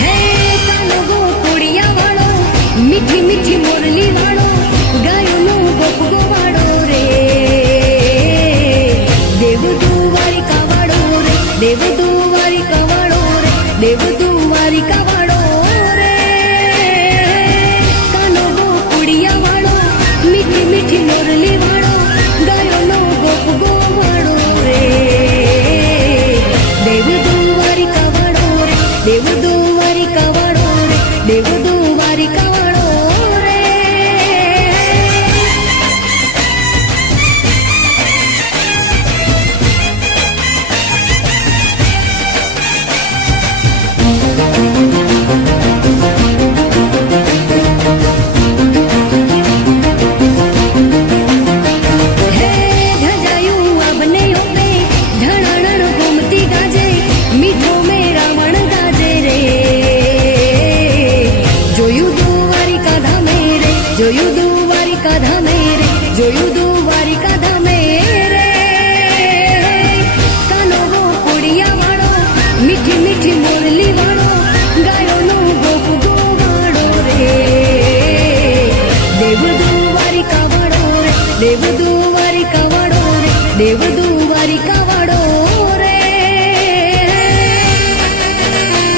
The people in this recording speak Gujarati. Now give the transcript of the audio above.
હે કાનો ગોકુળિયા વાળો, મીઠી મીઠી મોરલી વાળો, ગાયોનો ગોપ ગોવાળો રે. દેવ દ્વારિકા વાળો રે, દેવ દ્વારિકા વાળો રે, દેવ દ્વારિકા વાળો રે. કાનો ગોકુળિયા વાળો, મીઠી મીઠી મોરલી વાળો, ગાયોનો ગોપ ગોવાળો રે. દેવ દ્વારિકા વાળો રે, દેવ દ્વારિકા વાળો રે, દેવ દ્વારિકા વાળો રે. હે ધજાયું આબને ઓપે, ઢણાણણ ઘૂમતી ગાજે, મીઠો મેરામણ ગાજે રે. જોયું દ્વારિકા ધામે રે, જોયું દ્વારિકા ધામે રે, જોયું દ્વારિકા ધામે રે. કાનો ગોકુળિયા વાળો, મીઠી મીઠી મોરલી વાળો, ગાયોનો ગોપ ગોવાળો રે. દેવ દ્વારિકા વાળો રે, દેવ દ્વારિકા વાળો રે, દેવ